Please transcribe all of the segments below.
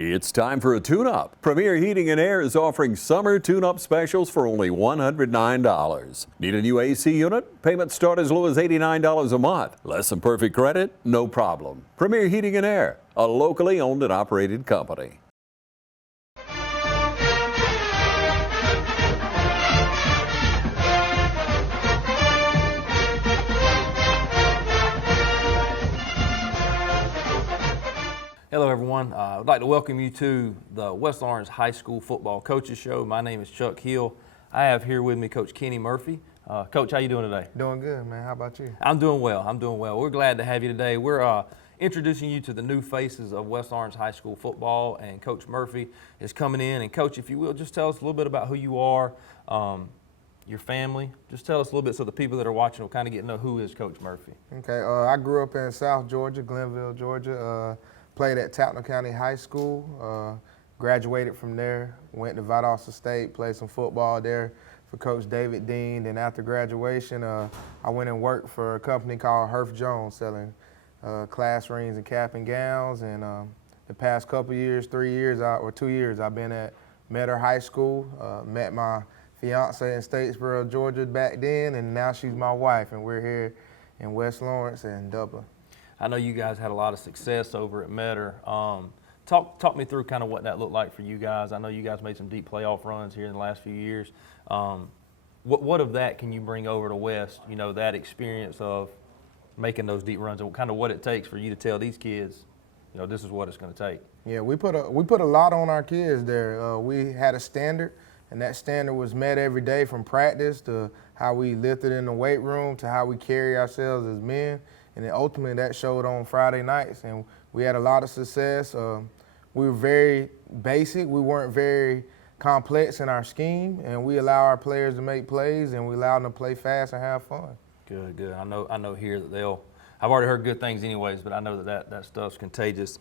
It's time for a tune-up. Premier Heating and Air is offering summer tune-up specials for only $109. Need a new AC unit? Payments start as low as $89 a month. Less than perfect credit? No problem. Premier Heating and Air, a locally owned and operated company. Hello everyone, I'd like to welcome you to the West Lawrence High School Football Coaches Show. My name is Chuck Hill. I have here with me Coach Kenny Murphy. Coach, how you doing today? Doing good, man. How about you? I'm doing well. We're glad to have you today. We're introducing you to the new faces of West Lawrence High School football, and Coach Murphy is coming in. And Coach, if you will, just tell us a little bit about who you are, your family. Just tell us a little bit so the people that are watching will kind of get to know who is Coach Murphy. Okay, I grew up in South Georgia, Glenville, Georgia. Played at Tappan County High School, graduated from there, went to Valdosta State, played some football there for Coach David Dean. Then after graduation, I went and worked for a company called Herff Jones, selling class rings and cap and gowns. And the past couple years, 2 years, I've been at Metter High School. Met my fiance in Statesboro, Georgia back then, and now she's my wife, and we're here in West Lawrence and Dublin. I know you guys had a lot of success over at Metter. Talk me through kind of what that looked like for you guys. I know you guys made some deep playoff runs here in the last few years. What of that can you bring over to West, you know, that experience of making those deep runs and kind of what it takes for you to tell these kids, you know, this is what it's going to take? Yeah, we put a lot on our kids there. We had a standard, and that standard was met every day, from practice to how we lifted in the weight room to how we carry ourselves as men. And then ultimately that showed on Friday nights, and we had a lot of success. We were very basic. We weren't very complex in our scheme, and we allow our players to make plays, and we allow them to play fast and have fun. Good. I know here that I've already heard good things anyways, but I know that stuff's contagious.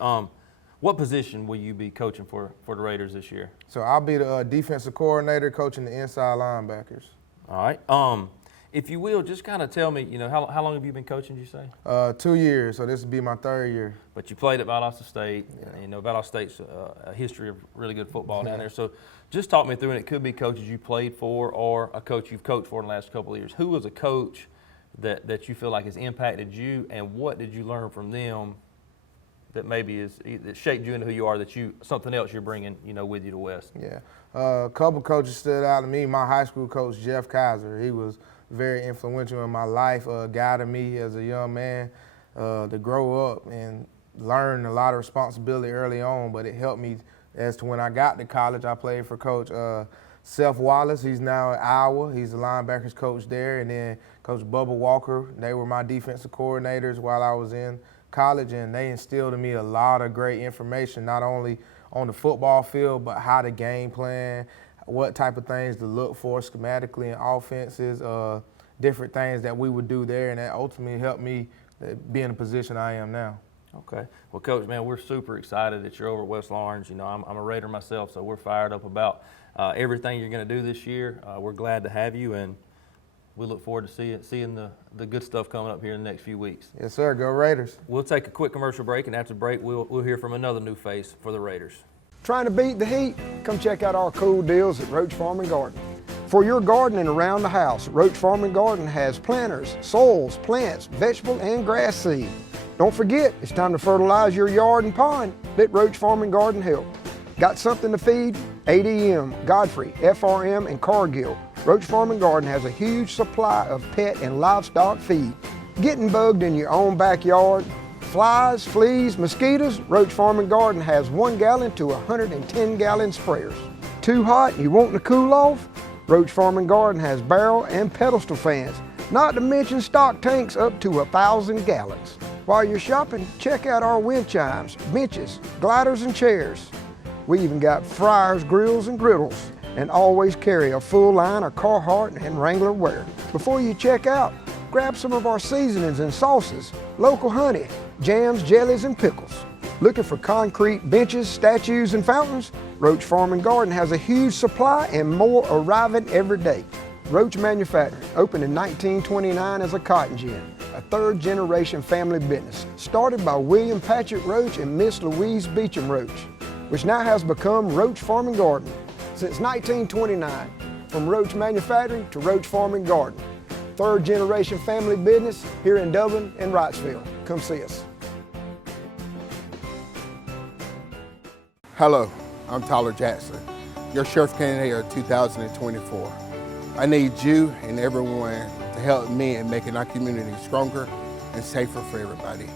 What position will you be coaching for the Raiders this year? So I'll be the defensive coordinator, coaching the inside linebackers. All right. If you will, just kind of tell me, you know, how long have you been coaching, did you say? 2 years, so this will be my third year. But you played at Valdosta State. Yeah. You know, Valdosta State's a history of really good football down there. So just talk me through, and it could be coaches you played for or a coach you've coached for in the last couple of years. Who was a coach that you feel like has impacted you, and what did you learn from them that maybe that shaped you into who you are, something else you're bringing, you know, with you to West? Yeah, a couple coaches stood out to me. My high school coach, Jeff Kaiser, he was very influential in my life, guided me as a young man to grow up and learn a lot of responsibility early on, but it helped me as to when I got to college. I played for Coach Seth Wallace. He's now at Iowa. He's the linebackers coach there. And then Coach Bubba Walker. They were my defensive coordinators while I was in college, and they instilled in me a lot of great information, not only on the football field, but how to game plan, what type of things to look for schematically in offenses, different things that we would do there, and that ultimately helped me be in the position I am now. Okay. Well, Coach, man, we're super excited that you're over at West Lawrence. You know, I'm a Raider myself, so we're fired up about everything you're going to do this year. We're glad to have you, and we look forward to seeing the good stuff coming up here in the next few weeks. Yes, sir. Go Raiders. We'll take a quick commercial break, and after the break, we'll hear from another new face for the Raiders. Trying to beat the heat? Come check out our cool deals at Roach Farm and Garden. For your gardening around the house, Roach Farm and Garden has planters, soils, plants, vegetable, and grass seed. Don't forget, it's time to fertilize your yard and pond. Let Roach Farm and Garden help. Got something to feed? ADM, Godfrey, FRM, and Cargill. Roach Farm and Garden has a huge supply of pet and livestock feed. Getting bugged in your own backyard? Flies, fleas, mosquitoes? Roach Farm and Garden has 1 gallon to 110 gallon sprayers. Too hot and you wanting to cool off? Roach Farm and Garden has barrel and pedestal fans, not to mention stock tanks up to 1,000 gallons. While you're shopping, check out our wind chimes, benches, gliders, and chairs. We even got fryers, grills, and griddles, and always carry a full line of Carhartt and Wrangler wear. Before you check out, grab some of our seasonings and sauces, local honey, jams, jellies, and pickles. Looking for concrete benches, statues, and fountains? Roach Farm and Garden has a huge supply and more arriving every day. Roach Manufacturing opened in 1929 as a cotton gin, a third-generation family business, started by William Patrick Roach and Miss Louise Beecham Roach. which now has become Roach Farm and Garden. Since 1929, from Roach Manufacturing to Roach Farm and Garden. Third generation family business here in Dublin and Wrightsville. Come see us. Hello, I'm Tyler Jackson, your sheriff candidate of 2024. I need you and everyone to help me in making our community stronger and safer for everybody.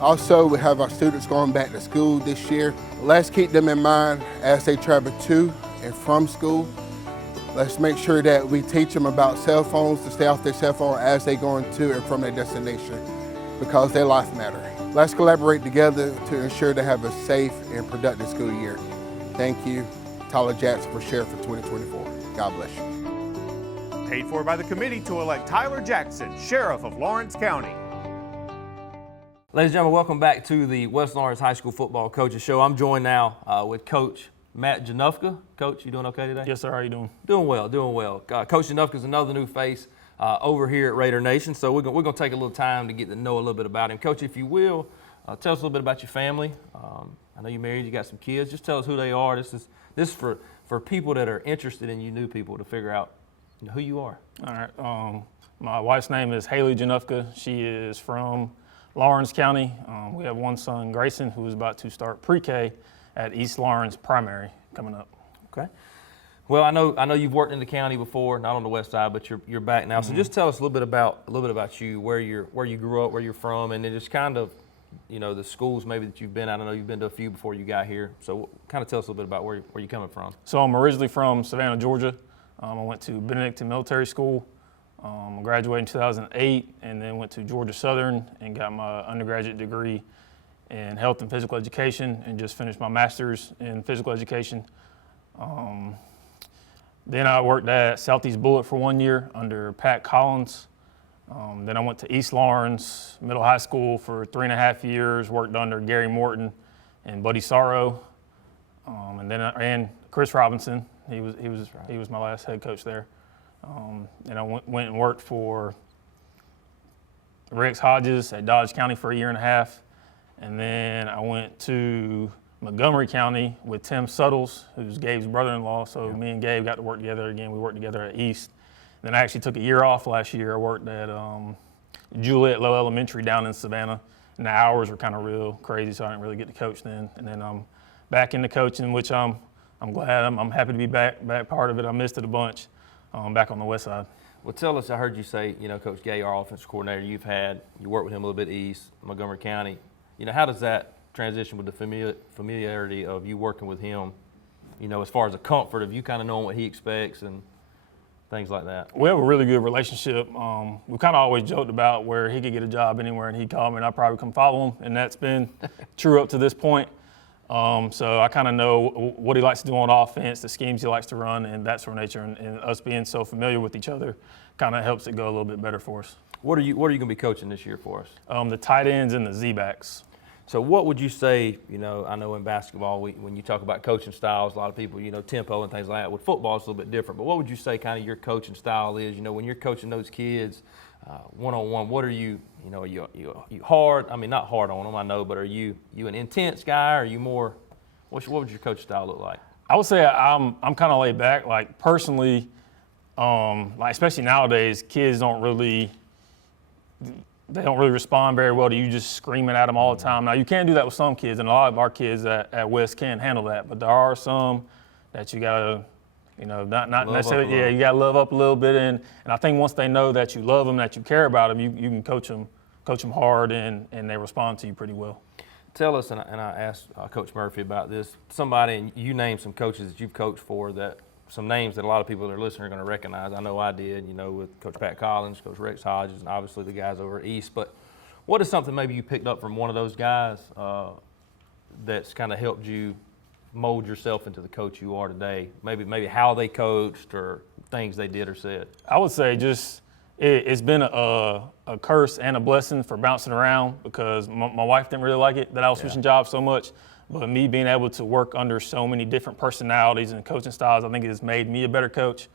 Also, we have our students going back to school this year. Let's keep them in mind as they travel to and from school. Let's make sure that we teach them about cell phones, to stay off their cell phone as they go to and from their destination, because their life matters. Let's collaborate together to ensure they have a safe and productive school year. Thank you, Tyler Jackson for Sheriff for 2024. God bless you. Paid for by the committee to elect Tyler Jackson, Sheriff of Lawrence County. Ladies and gentlemen, welcome back to the West Lawrence High School Football Coaches Show. I'm joined now with Coach Matt Janufka. Coach, you doing okay today? Yes, sir. How are you doing? Doing well, doing well. Coach Janufka is another new face over here at Raider Nation, so we're going to take a little time to get to know a little bit about him. Coach, if you will, tell us a little bit about your family. I know you're married, you got some kids. Just tell us who they are. This is for people that are interested in you new people to figure out who you are. All right. My wife's name is Haley Janufka. She is from Lawrence County. We have one son, Grayson, who is about to start pre-K at East Lawrence Primary coming up. Okay. Well, I know you've worked in the county before, not on the west side, but you're back now. So just tell us a little bit about you, where you grew up, where you're from, and then just kind of, the schools maybe that you've been at. I know you've been to a few before you got here. So kind of tell us a little bit about where you're coming from. So I'm originally from Savannah, Georgia. I went to Benedictine Military School. I graduated in 2008 and then went to Georgia Southern and got my undergraduate degree in health and physical education and just finished my master's in physical education. Then I worked at Southeast Bullitt for 1 year under Pat Collins. Then I went to East Lawrence Middle High School for 3.5 years, worked under Gary Morton and Buddy Sorrow. And then I ran Chris Robinson. He was my last head coach there. And I went and worked for Rex Hodges at Dodge County for 1.5 years. And then I went to Montgomery County with Tim Suttles, who's Gabe's brother-in-law. So me and Gabe got to work together again. We worked together at East. Then I actually took a year off last year. I worked at Juliet Low Elementary down in Savannah. And the hours were kind of real crazy, so I didn't really get to coach then. And then I'm back into coaching, which I'm glad. I'm happy to be back part of it. I missed it a bunch. Back on the west side. Well, tell us, I heard you say, Coach Gay, our offensive coordinator, you worked with him a little bit East, Montgomery County. How does that transition with the familiarity of you working with him, as far as the comfort of you kind of knowing what he expects and things like that? We have a really good relationship. We kind of always joked about where he could get a job anywhere and he'd call me and I'd probably come follow him, and that's been true up to this point. So I kind of know what he likes to do on offense, the schemes he likes to run, and that sort of nature. And us being so familiar with each other kind of helps it go a little bit better for us. What are you going to be coaching this year for us? The tight ends and the Z-backs. So what would you say, I know in basketball, when you talk about coaching styles, a lot of people, tempo and things like that. With football, it's a little bit different. But what would you say kind of your coaching style is? When you're coaching those kids one-on-one, what are you, are you hard? I mean, not hard on them, I know, but are you an intense guy? Or are you more, what would your coaching style look like? I would say I'm kind of laid back. Like personally, especially nowadays, kids don't really respond very well to you just screaming at them all the time. Now, you can do that with some kids, and a lot of our kids at West can handle that. But there are some that you got to, not necessarily, you got to love up a little bit. And I think once they know that you love them, that you care about them, you can coach them hard, and they respond to you pretty well. Tell us, and I asked Coach Murphy about this, somebody, and you named some coaches that you've coached for, that some names that a lot of people that are listening are going to recognize. I know I did, with Coach Pat Collins, Coach Rex Hodges, and obviously the guys over at East. But what is something maybe you picked up from one of those guys that's kind of helped you mold yourself into the coach you are today? Maybe how they coached or things they did or said. I would say just it's been a curse and a blessing for bouncing around, because my wife didn't really like it that I was switching jobs so much. But me being able to work under so many different personalities and coaching styles, I think it has made me a better coach,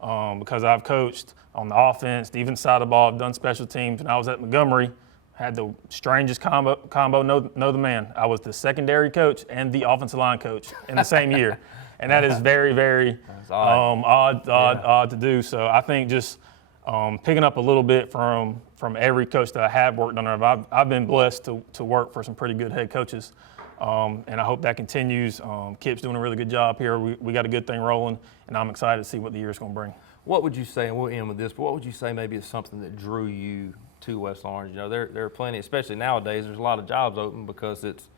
because I've coached on the offense, defense side of the ball, I've done special teams. When I was at Montgomery, had the strangest combo. Know the man. I was the secondary coach and the offensive line coach in the same year, and that is very, very odd to do. So I think just picking up a little bit from every coach that I have worked under. I've been blessed to work for some pretty good head coaches, and I hope that continues. Kip's doing a really good job here. We got a good thing rolling, and I'm excited to see what the year's going to bring. What would you say, and we'll end with this, but what would you say maybe is something that drew you to West Lawrence? You know, there are plenty, especially nowadays, there's a lot of jobs open because it's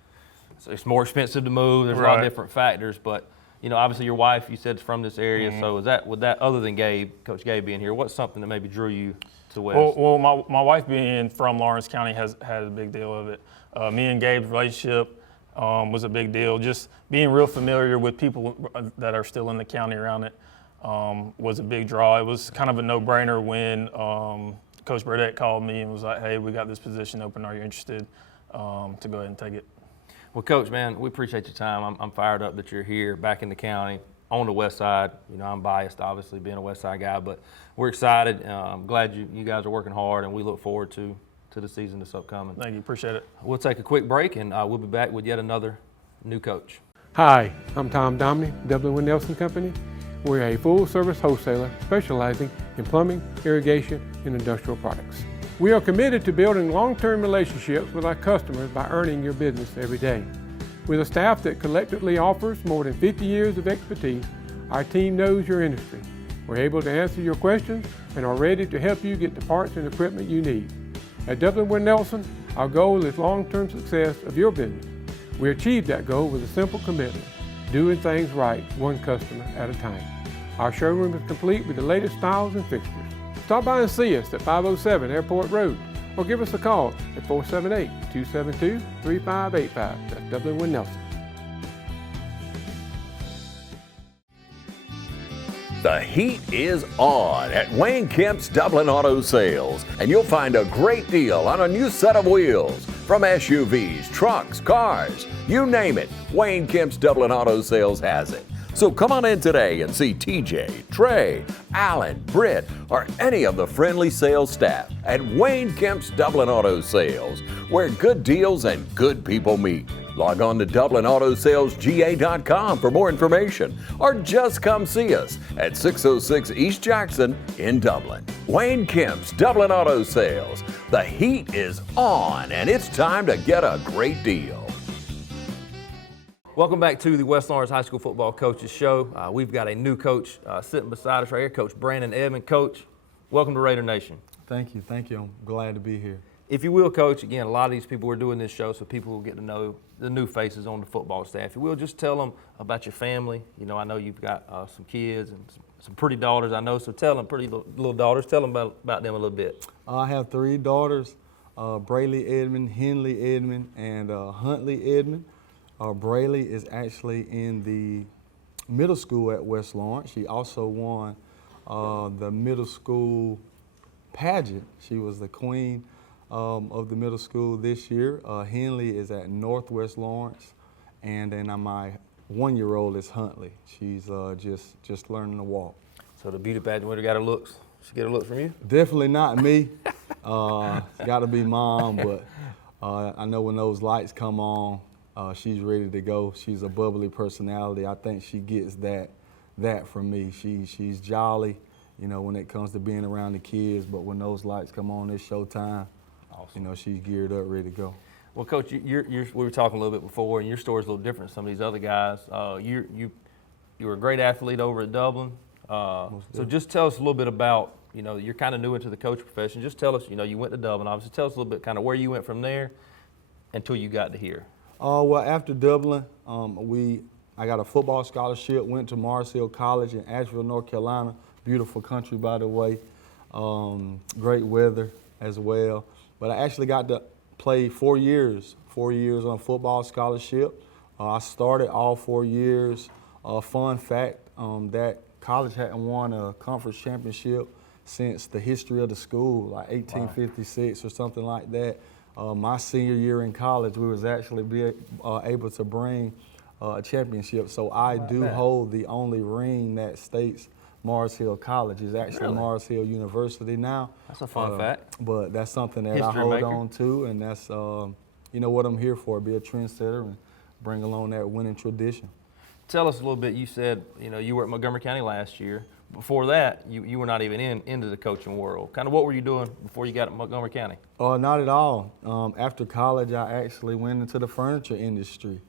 more expensive to move. There's a lot of different factors, but you know, obviously your wife, you said, is from this area. So would that other than Coach Gabe being here, what's something that maybe drew you to West? Well, my wife being from Lawrence County has a big deal of it. Me and Gabe's relationship was a big deal. Just being real familiar with people that are still in the county around it was a big draw. It was kind of a no-brainer when Coach Burdette called me and was like, hey, we got this position open. Are you interested to go ahead and take it? Well, Coach, man, we appreciate your time. I'm fired up that you're here back in the county on the west side. You know, I'm biased, obviously, being a west side guy, but we're excited. I'm glad you guys are working hard, and we look forward to the season that's upcoming. Thank you. Appreciate it. We'll take a quick break, and we'll be back with yet another new coach. Hi, I'm Tom Domney, Dublin Wind Nelson Company. We're a full-service wholesaler specializing in plumbing, irrigation, and industrial products. We are committed to building long-term relationships with our customers by earning your business every day. With a staff that collectively offers more than 50 years of expertise, our team knows your industry. We're able to answer your questions and are ready to help you get the parts and equipment you need. At Dublin Wind Nelson, our goal is long-term success of your business. We achieve that goal with a simple commitment, doing things right, one customer at a time. Our showroom is complete with the latest styles and fixtures. Stop by and see us at 507 Airport Road or give us a call at 478-272-3585. That's Dublin Wind Nelson. The heat is on at Wayne Kemp's Dublin Auto Sales, and you'll find a great deal on a new set of wheels. From SUVs, trucks, cars, you name it, Wayne Kemp's Dublin Auto Sales has it. So come on in today and see TJ, Trey, Alan, Britt, or any of the friendly sales staff at Wayne Kemp's Dublin Auto Sales, where good deals and good people meet. Log on to DublinAutoSalesGA.com for more information, or just come see us at 606 East Jackson in Dublin. Wayne Kemp's Dublin Auto Sales. The heat is on, and it's time to get a great deal. Welcome back to the West Lawrence High School Football Coaches Show. We've got a new coach sitting beside us right here, Coach Brandon Edmond. Coach, welcome to Raider Nation. Thank you. I'm glad to be here. If you will, Coach, again, a lot of these people we're doing this show so people will get to know the new faces on the football staff. If you will, just tell them about your family. You know, I know you've got some kids and some pretty daughters, I know, so tell them, pretty little daughters, tell them about them a little bit. I have 3 daughters, Brayley Edmond, Henley Edmond, and Huntley Edmond. Brayley is actually in the middle school at West Lawrence. She also won the middle school pageant. She was the queen of the middle school this year. Henley is at Northwest Lawrence, and then my 1-year-old is Huntley. She's just learning to walk. So the beauty pageant winner got her looks. She get her looks from you? Definitely not me. It's got to be Mom, but I know when those lights come on, she's ready to go. She's a bubbly personality. I think she gets that from me. She's jolly, you know, when it comes to being around the kids, but when those lights come on, it's showtime. Awesome. You know, she's geared up, ready to go. Well, Coach, we were talking a little bit before, and your story's a little different than some of these other guys. You were a great athlete over at Dublin. So just tell us a little bit about, you know, you're kind of new into the coach profession. Just tell us, you know, you went to Dublin, obviously. Tell us a little bit kind of where you went from there until you got to here. Well, after Dublin, I got a football scholarship, went to Mars Hill College in Asheville, North Carolina. Beautiful country, by the way. Great weather as well. But I actually got to play 4 years on a football scholarship. I started all 4 years. Fun fact, that college hadn't won a conference championship since the history of the school, like 1856 or something like that. My senior year in college, we was actually able to bring a championship. So I do hold the only ring that states Morris Hill College. It's actually Really? Morris Hill University now. That's a fun fact. But that's something that I History hold maker. on to, and that's what I'm here for, be a trendsetter and bring along that winning tradition. Tell us a little bit. You said you were at Montgomery County last year. Before that, you were not even into the coaching world. Kind of what were you doing before you got to Montgomery County? Not at all. After college, I actually went into the furniture industry.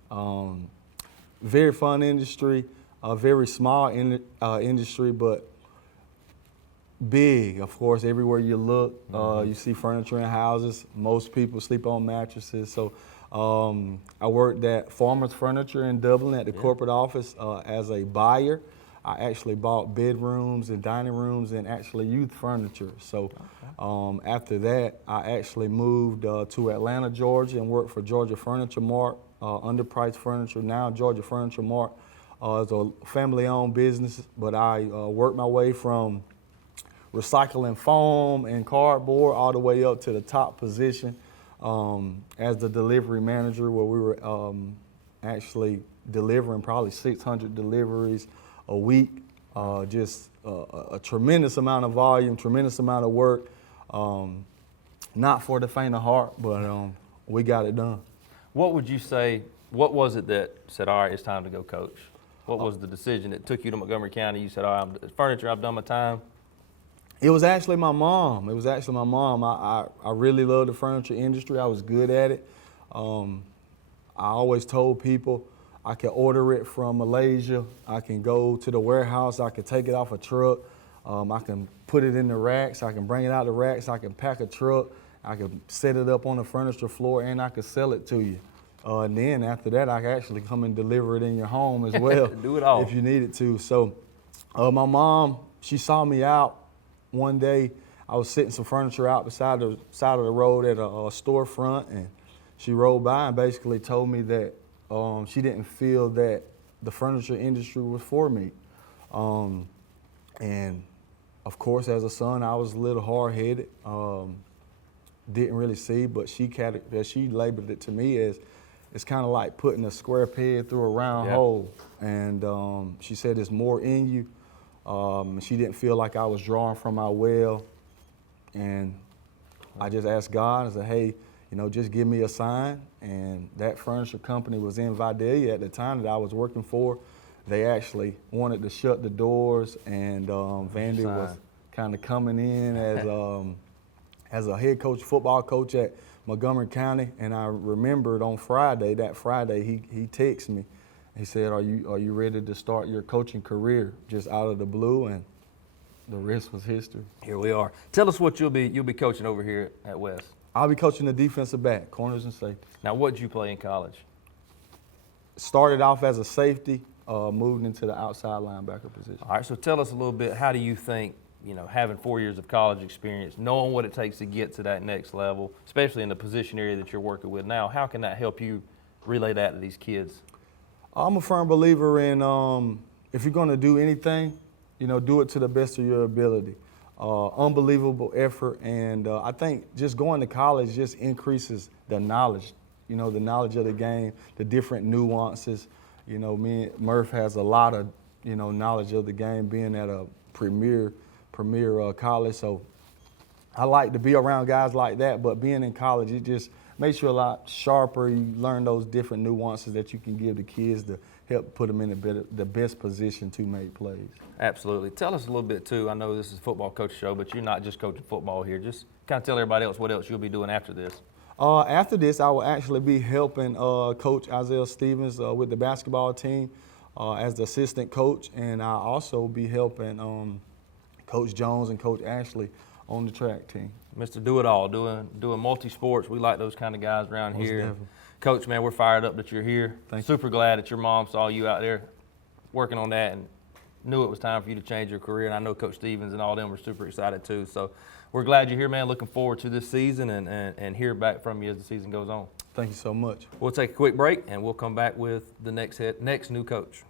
Very fun industry, a very small industry, but big. Of course, everywhere you look, you see furniture in houses. Most people sleep on mattresses. So I worked at Farmers Furniture in Dublin at the corporate office as a buyer. I actually bought bedrooms and dining rooms and actually youth furniture. So after that, I actually moved to Atlanta, Georgia, and worked for Georgia Furniture Mart, Underpriced Furniture, now Georgia Furniture Mart. It's a family-owned business, but I worked my way from recycling foam and cardboard all the way up to the top position as the delivery manager, where we were actually delivering probably 600 deliveries a week, just a tremendous amount of volume, tremendous amount of work. Not for the faint of heart, but we got it done. What would you say, what was it that said, all right, it's time to go coach? What was the decision that took you to Montgomery County? You said, all right, furniture, I've done my time. It was actually my mom. I really loved the furniture industry. I was good at it. I always told people I can order it from Malaysia. I can go to the warehouse. I can take it off a truck. I can put it in the racks. I can bring it out the racks. I can pack a truck. I can set it up on the furniture floor, and I can sell it to you. And then after that, I can actually come and deliver it in your home as well. Do it all. If you needed to. So my mom, she saw me out one day. I was setting some furniture out beside the side of the road at a storefront, and she rolled by and basically told me that she didn't feel that the furniture industry was for me. And of course, as a son, I was a little hard-headed, didn't really see, but she labeled it to me as it's kind of like putting a square peg through a round hole. And she said there's more in you. She didn't feel like I was drawing from my well. And I just asked God, I said, hey, just give me a sign. And that furniture company was in Vidalia at the time that I was working for. They actually wanted to shut the doors, and Vandy was kind of coming in as a head coach, football coach at Montgomery County. And I remembered on Friday, he texted me. He said, are you ready to start your coaching career? Just out of the blue, and the rest was history. Here we are. Tell us what you'll be coaching over here at West. I'll be coaching the defensive back, corners and safeties. Now, what did you play in college? Started off as a safety, moved into the outside linebacker position. All right, so tell us a little bit, how do you think, having 4 years of college experience, knowing what it takes to get to that next level, especially in the position area that you're working with now, how can that help you relay that to these kids? I'm a firm believer in if you're going to do anything, do it to the best of your ability. Unbelievable effort, and I think just going to college just increases the knowledge, the knowledge of the game, the different nuances. Me and Murph has a lot of, knowledge of the game, being at a premier college. So I like to be around guys like that, but being in college, it just makes you a lot sharper. You learn those different nuances that you can give the kids to help put them in the best position to make plays. Absolutely. Tell us a little bit, too. I know this is a football coach show, but you're not just coaching football here. Just kind of tell everybody else what else you'll be doing after this. After this, I will actually be helping Coach Isaiah Stevens with the basketball team as the assistant coach, and I'll also be helping Coach Jones and Coach Ashley on the track team. Mr. Do-It-All, doing multi-sports. We like those kind of guys around Most here. definitely. Coach, man, we're fired up that you're here. Thank you. Super glad that your mom saw you out there working on that and knew it was time for you to change your career. And I know Coach Stevens and all them were super excited too. So we're glad you're here, man. Looking forward to this season and hear back from you as the season goes on. Thank you so much. We'll take a quick break and we'll come back with the next new coach.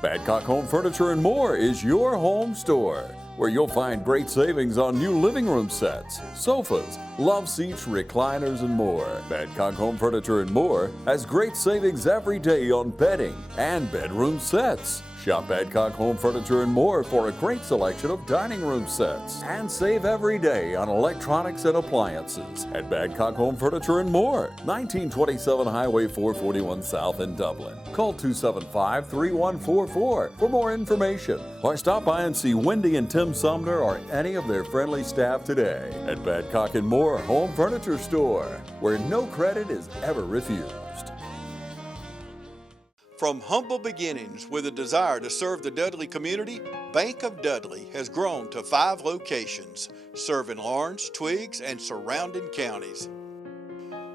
Badcock Home Furniture and More is your home store, where you'll find great savings on new living room sets, sofas, love seats, recliners, and more. Badcock Home Furniture and More has great savings every day on bedding and bedroom sets. Shop Badcock Home Furniture and More for a great selection of dining room sets. And save every day on electronics and appliances at Badcock Home Furniture and More, 1927 Highway 441 South in Dublin. Call 275-3144 for more information, or stop by and see Wendy and Tim Sumner or any of their friendly staff today at Badcock and More Home Furniture Store, where no credit is ever refused. From humble beginnings with a desire to serve the Dudley community, Bank of Dudley has grown to 5 locations, serving Lawrence, Twiggs, and surrounding counties.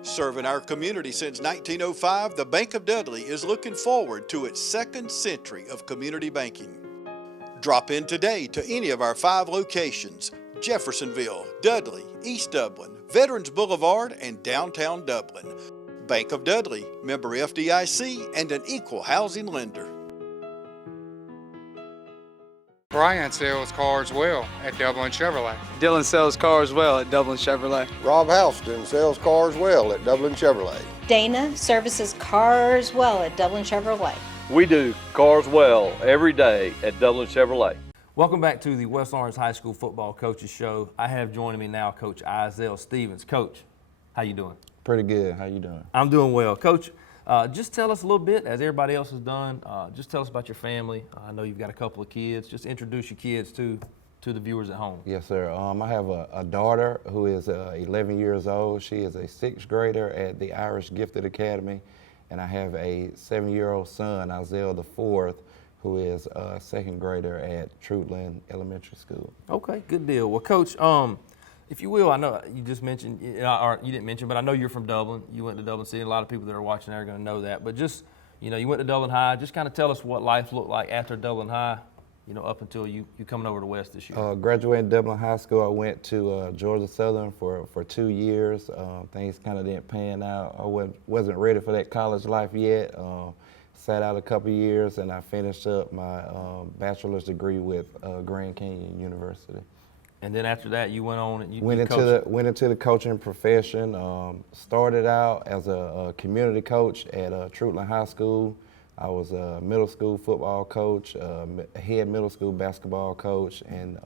Serving our community since 1905, the Bank of Dudley is looking forward to its 2nd century of community banking. Drop in today to any of our 5 locations: Jeffersonville, Dudley, East Dublin, Veterans Boulevard, and downtown Dublin. Bank of Dudley, member FDIC, and an equal housing lender. Brian sells cars well at Dublin Chevrolet. Dylan sells cars well at Dublin Chevrolet. Rob Houston sells cars well at Dublin Chevrolet. Dana services cars well at Dublin Chevrolet. We do cars well every day at Dublin Chevrolet. Welcome back to the West Lawrence High School Football Coaches Show. I have joining me now Coach Isaiah Stevens. Coach, how you doing? Pretty good. How you doing? I'm doing well. Coach, just tell us a little bit, as everybody else has done, just tell us about your family. I know you've got a couple of kids. Just introduce your kids to the viewers at home. Yes, sir. I have a daughter who is 11 years old. She is a 6th grader at the Irish Gifted Academy. And I have a 7-year-old son, Isaiah the 4th, who is a 2nd grader at Trutland Elementary School. Okay, good deal. Well, Coach, if you will, I know you just mentioned, or you didn't mention, but I know you're from Dublin. You went to Dublin City. A lot of people that are watching there are going to know that. But just, you went to Dublin High. Just kind of tell us what life looked like after Dublin High, up until you coming over to West this year. Graduating Dublin High School, I went to Georgia Southern for 2 years. Things kind of didn't pan out. I wasn't ready for that college life yet. Sat out a couple years, and I finished up my bachelor's degree with Grand Canyon University. And then after that, you went on and went into the coaching profession. Started out as a community coach at Trutland High School. I was a middle school football coach, head middle school basketball coach, and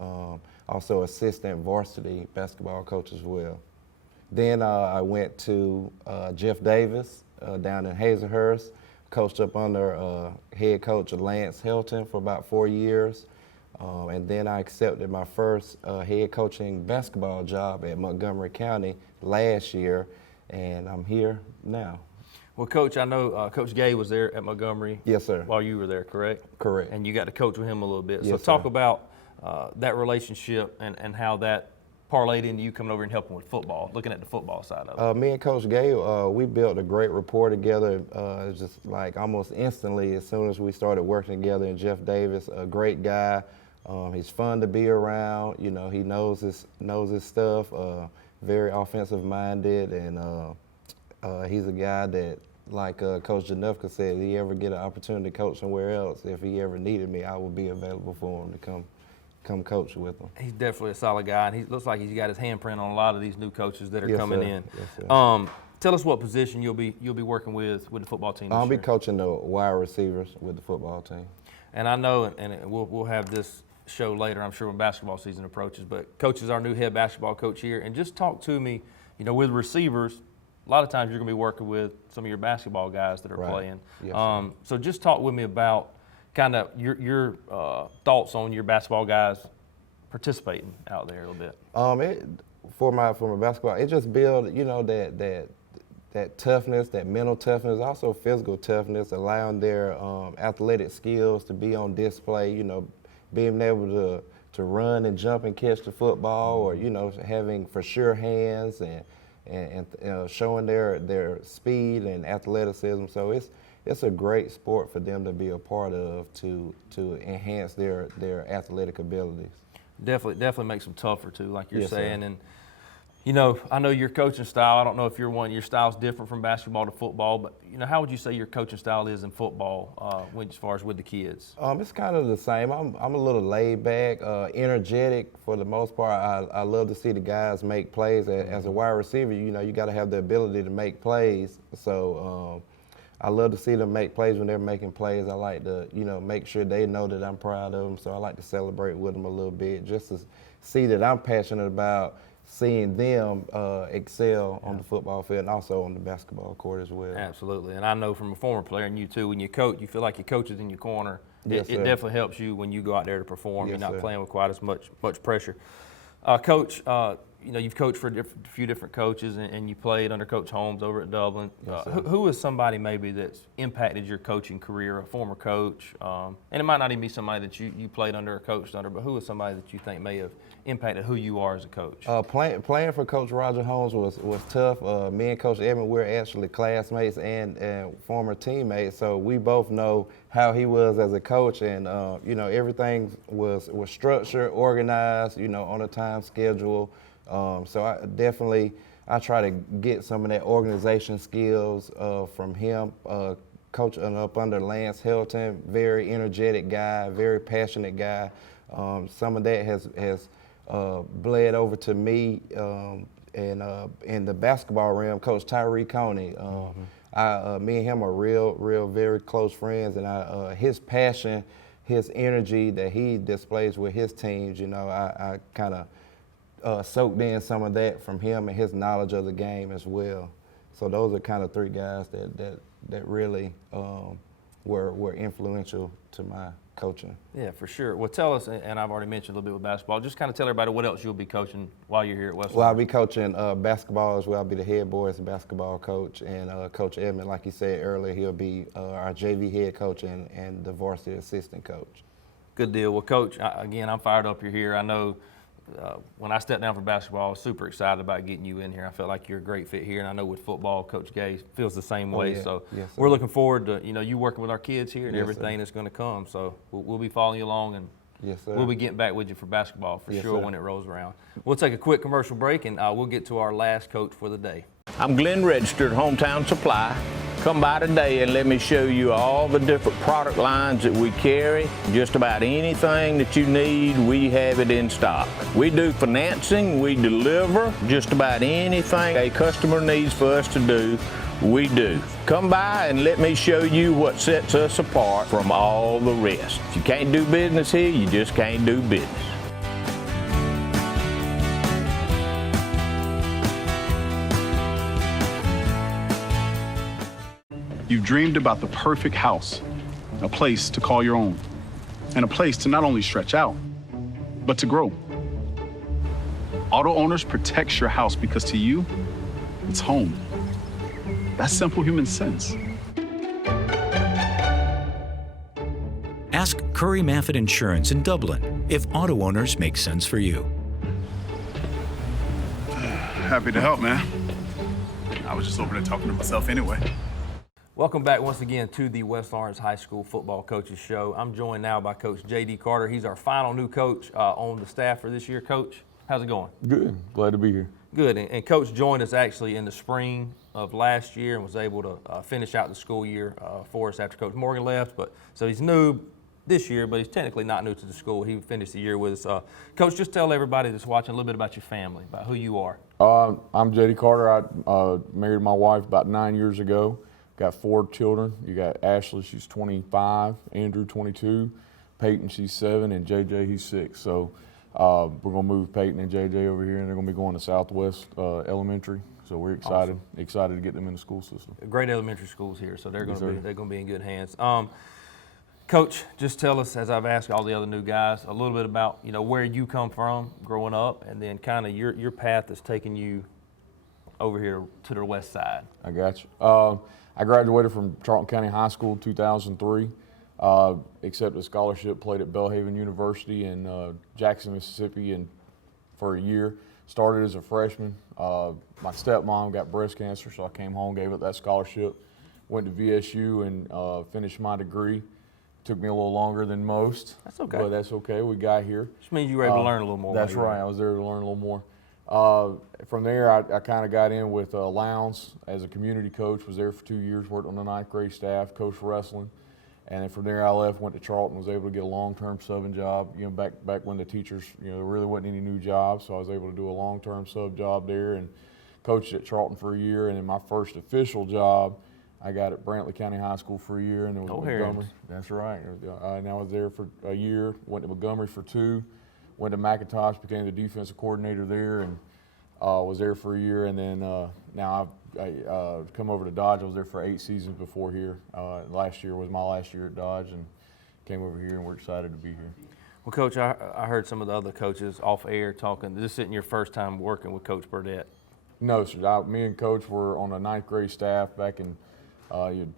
also assistant varsity basketball coach as well. Then I went to Jeff Davis down in Hazelhurst, coached up under head coach Lance Helton for about 4 years. And then I accepted my first head coaching basketball job at Montgomery County last year, and I'm here now. Well, Coach, I know Coach Gay was there at Montgomery. Yes, sir. While you were there, correct? Correct. And you got to coach with him a little bit. Yes, so talk sir. about that relationship and how that parlayed into you coming over and helping with football, looking at the football side of it. Me and Coach Gay, we built a great rapport together just like almost instantly as soon as we started working together. And Jeff Davis, a great guy. He's fun to be around. He knows his stuff. Very offensive minded, and he's a guy that, like Coach Janufka said, if he ever get an opportunity to coach somewhere else, if he ever needed me, I would be available for him to come coach with him. He's definitely a solid guy, and he looks like he's got his handprint on a lot of these new coaches that are coming in. Yes, sir. Tell us what position you'll be working with the football team this I'll be year. coaching the wide receivers with the football team. And I know, and we'll have this show later, I'm sure, when basketball season approaches, but Coach is our new head basketball coach here. And just talk to me, with receivers, a lot of times you're going to be working with some of your basketball guys that are playing. Yes, so just talk with me about kind of your thoughts on your basketball guys participating out there a little bit. For my basketball, it just builds, that toughness, that mental toughness, also physical toughness, allowing their athletic skills to be on display, being able to run and jump and catch the football, or having for sure hands and showing their speed and athleticism. So it's a great sport for them to be a part of to enhance their athletic abilities. Definitely makes them tougher too, like you're Yes, saying. sir. And I know your coaching style. I don't know if your style's different from basketball to football, but how would you say your coaching style is in football, as far as with the kids? It's kind of the same. I'm a little laid back, energetic for the most part. I love to see the guys make plays. As a wide receiver, you got to have the ability to make plays. So I love to see them make plays when they're making plays. I like to, make sure they know that I'm proud of them. So I like to celebrate with them a little bit, just to see that I'm passionate about seeing them excel on the football field and also on the basketball court as well. Absolutely, and I know from a former player, and you too, when you coach, you feel like your coach is in your corner. Yes, it definitely helps you when you go out there to perform. Yes, You're not sir. playing with quite as much pressure. Coach, you've coached for a few different coaches, and you played under Coach Holmes over at Dublin. Yes, sir. Who is somebody maybe that's impacted your coaching career, a former coach? And it might not even be somebody that you played under or coached under, but who is somebody that you think may have impacted who you are as a coach? Playing for Coach Roger Holmes was tough. Me and Coach Edmond, we're actually classmates and former teammates, so we both know how he was as a coach, and everything was structured, organized, on a time schedule. So I try to get some of that organization skills from him. Coaching up under Lance Helton, very energetic guy, very passionate guy. Some of that has bled over to me, and in the basketball realm, Coach Tyree Coney. Me and him are very close friends, and his passion, his energy that he displays with his teams, I kind of soaked in some of that from him and his knowledge of the game as well. So those are kind of three guys that really were influential to my coaching. Yeah, for sure. Well, tell us, and I've already mentioned a little bit with basketball, just kind of tell everybody what else you'll be coaching while you're here at West. Well, I'll be coaching basketball as well. I'll be the head boys basketball coach, and Coach Edmond, like you said earlier, he'll be our JV head coach and the varsity assistant coach. Good deal. Well, Coach, again, I'm fired up you're here. I know when I stepped down for basketball, I was super excited about getting you in here. I felt like you're a great fit here, and I know with football, Coach Gay feels the same way. Yeah. So yes, we're looking forward to you working with our kids here and Yes, everything that's going to come. So we'll be following you along, and yes, sir. we'll be getting back with you for basketball for Yes, sure sir. when it rolls around. We'll take a quick commercial break, and we'll get to our last coach for the day. I'm Glenn Registered, Hometown Supply. Come by today and let me show you all the different product lines that we carry. Just about anything that you need, we have it in stock. We do financing, we deliver just about anything a customer needs for us to do, we do. Come by and let me show you what sets us apart from all the rest. If you can't do business here, you just can't do business. You've dreamed about the perfect house, a place to call your own, and a place to not only stretch out, but to grow. Auto Owners protects your house because to you, it's home. That's simple human sense. Ask Curry Maffett Insurance in Dublin if Auto Owners makes sense for you. Happy to help, man. I was just over there talking to myself anyway. Welcome back once again to the West Lawrence High School Football Coaches Show. I'm joined now by Coach J.D. Carter. He's our final new coach on the staff for this year. Coach, how's it going? Good. Glad to be here. Good. And Coach joined us actually in the spring of last year and was able to finish out the school year for us after Coach Morgan left. So he's new this year, but he's technically not new to the school. He finished the year with us. Coach, just tell everybody that's watching a little bit about your family, about who you are. I'm J.D. Carter. I married my wife about 9 years ago. Got 4 children. You got Ashley, she's 25, Andrew, 22, Peyton, she's 7, and JJ, he's 6. So we're going to move Peyton and JJ over here, and they're going to be going to Southwest Elementary. So we're excited, excited to get them in the school system. Great elementary schools here, so they're going to be in good hands. Coach, just tell us, as I've asked all the other new guys, a little bit about where you come from growing up, and then kind of your path that's taken you over here to the west side. I got you. I graduated from Charlton County High School in 2003, accepted a scholarship, played at Belhaven University in Jackson, Mississippi for a year. Started as a freshman. My stepmom got breast cancer, so I came home, gave up that scholarship, went to VSU and finished my degree. Took me a little longer than most. That's okay. But that's okay, we got here. Which means you were able to learn a little more. That's right, I was there to learn a little more. From there, I kind of got in with Lowndes as a community coach, was there for 2 years, worked on the 9th grade staff, coached wrestling. And then from there I left, went to Charlton, was able to get a long-term subbing job, back when the teachers, there really wasn't any new jobs, so I was able to do a long-term sub job there and coached at Charlton for a year. And then my first official job I got at Brantley County High School for a year, and then was Go at Herons. Montgomery. That's right. And I was there for a year. Went to Montgomery for 2. Went to McIntosh, became the defensive coordinator there, and was there for a year. And then now I've come over to Dodge. I was there for 8 seasons before here. Last year was my last year at Dodge, and came over here, and we're excited to be here. Well, Coach, I heard some of the other coaches off air talking. This isn't your first time working with Coach Burdett. No, sir. Me and Coach were on a 9th grade staff back in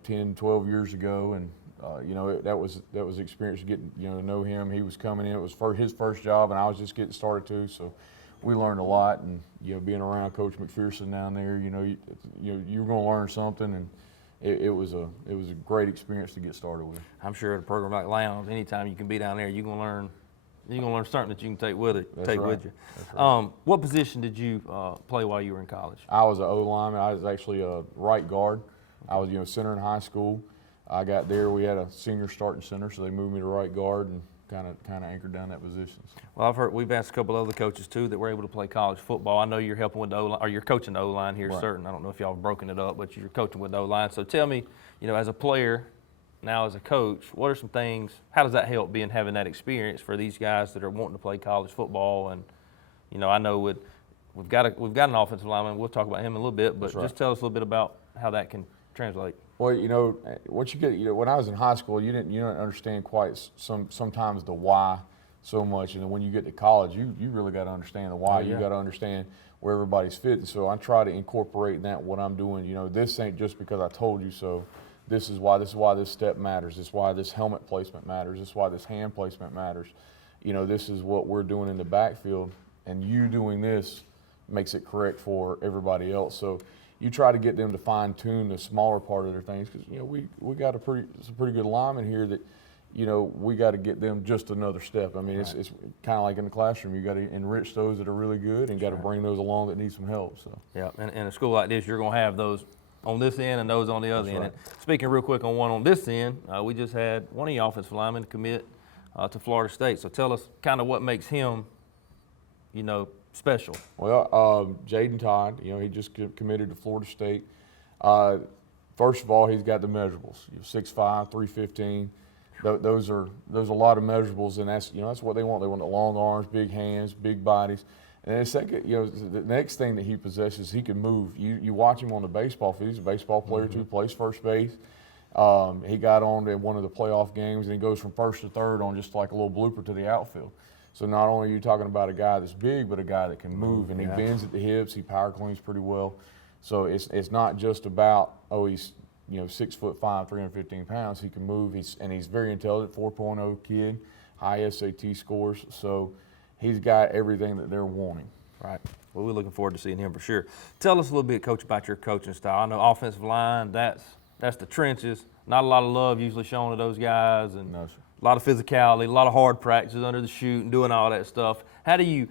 10, 12 years ago, and that was experience getting to know him. He was coming in; it was his first job, and I was just getting started too. So we learned a lot, and being around Coach McPherson down there, you're going to learn something, and it was a great experience to get started with. I'm sure at a program like Lowndes, anytime you can be down there, you're going to learn something that you can take with you. That's right. What position did you play while you were in college? I was an O-lineman. I was actually a right guard. I was center in high school. I got there. We had a senior starting center, so they moved me to right guard and kind of anchored down that position. Well, I've heard we've asked a couple other coaches too that were able to play college football. I know you're helping with the O-line, or you're coaching the O-line here, Right. certain. I don't know if y'all have broken it up, but you're coaching with the O-line. So tell me, as a player, now as a coach, what are some things? How does that help having that experience for these guys that are wanting to play college football? And I know we've got an offensive lineman. We'll talk about him in a little bit, but That's right. just tell us a little bit about how that can translate. Well, once you get, when I was in high school, you didn't understand quite sometimes the why so much, and then when you get to college, you really got to understand the why. Oh, yeah. You got to understand where everybody's fitting. So I try to incorporate in that what I'm doing. This ain't just because I told you so. This is why this step matters. This is why this helmet placement matters. This is why this hand placement matters. This is what we're doing in the backfield, and you doing this makes it correct for everybody else. So you try to get them to fine tune the smaller part of their things, because we got some pretty good linemen here that we got to get them just another step. I mean, Right. it's kind of like in the classroom. You got to enrich those that are really good, and got to bring those along that need some help. So Yeah, and in a school like this, you're going to have those on this end and those on the other That's end. right. And speaking real quick on one on this end, we just had one of your offensive linemen commit to Florida State. So tell us kind of what makes him, special. Well, Jaden Todd, he just committed to Florida State. First of all, he's got the measurables. 6'5", 315. Those are a lot of measurables, and that's what they want. They want the long arms, big hands, big bodies. And then second, the next thing that he possesses, he can move. You watch him on the baseball field. He's a baseball player too. Plays first base. He got on to one of the playoff games, and he goes from first to third on just like a little blooper to the outfield. So not only are you talking about a guy that's big, but a guy that can move, and he bends at the hips. He power cleans pretty well. So it's not just about he's 6'5", 315 pounds. He can move. He's very intelligent. 4.0 kid, high SAT scores. So he's got everything that they're wanting. Right. Well, we're looking forward to seeing him for sure. Tell us a little bit, Coach, about your coaching style. I know offensive line, that's the trenches. Not a lot of love usually shown to those guys, and No, sir. a lot of physicality, a lot of hard practices under the chute and doing all that stuff. How do you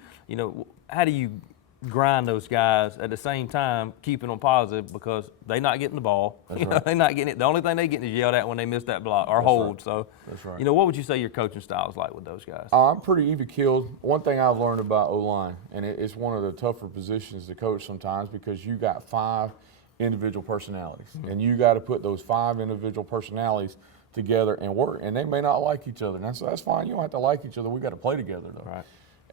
grind those guys at the same time, keeping them positive, because they're not getting the ball. That's right. They're not getting it. The only thing they getting is yelled at when they miss that block or That's hold. right. So, That's right. what would you say your coaching style is like with those guys? I'm pretty even-keeled. One thing I've learned about O-line, and it's one of the tougher positions to coach sometimes, because you got 5 individual personalities, and you got to put those 5 individual personalities together and work. And they may not like each other. And that's fine. You don't have to like each other. We got to play together, though. Right.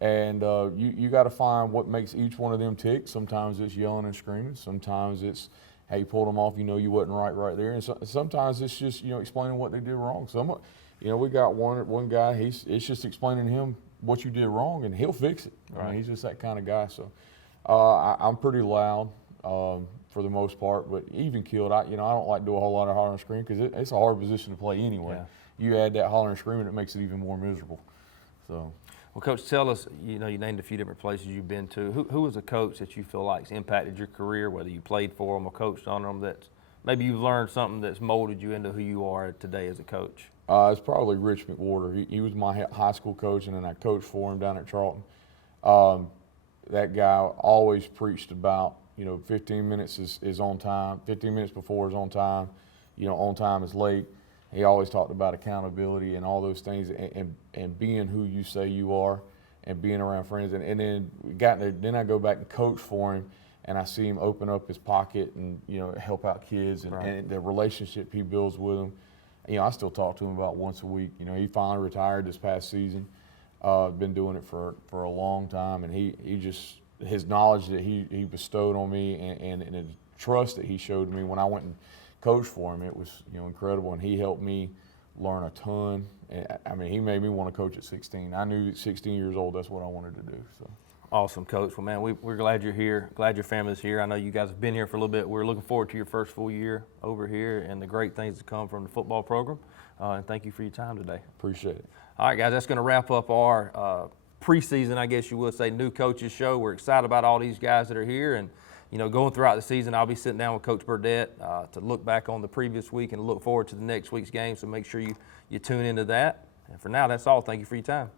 And you got to find what makes each one of them tick. Sometimes it's yelling and screaming. Sometimes it's, hey, you pulled them off. You wasn't right there. And sometimes it's just explaining what they did wrong. We got one guy. It's just explaining to him what you did wrong, and he'll fix it. Right. I mean, he's just that kind of guy. So I'm pretty loud for the most part, but even keeled. I don't like to do a whole lot of hollering and screaming, because it's a hard position to play anyway. Yeah. You add that hollering and screaming, it makes it even more miserable. So. Well, Coach, tell us, you named a few different places you've been to. Who was a coach that you feel like's impacted your career, whether you played for them or coached on them, that maybe you've learned something that's molded you into who you are today as a coach? It's probably Rich McWhorter. He was my high school coach, and then I coached for him down at Charlton. That guy always preached about, 15 minutes is on time, 15 minutes before is on time, on time is late. He always talked about accountability and all those things, and being who you say you are, and being around friends. And then then I go back and coach for him, and I see him open up his pocket and, you know, help out kids and the relationship he builds with them. You know, I still talk to him about once a week. You know, he finally retired this past season. Been doing it for a long time, and he just, his knowledge that he bestowed on me and the trust that he showed me when I went and coached for him, it was, you know, incredible, and he helped me learn a ton. And, I mean, he made me want to coach at 16. I knew at 16 years old that's what I wanted to do. So. Awesome, Coach. Well, man, we're glad you're here. Glad your family's here. I know you guys have been here for a little bit. We're looking forward to your first full year over here and the great things that come from the football program. And thank you for your time today. Appreciate it. All right, guys, that's going to wrap up our preseason, I guess you would say, new coaches show. We're excited about all these guys that are here. And, you know, going throughout the season, I'll be sitting down with Coach Burdett to look back on the previous week and look forward to the next week's game. So make sure you tune into that. And for now, that's all. Thank you for your time.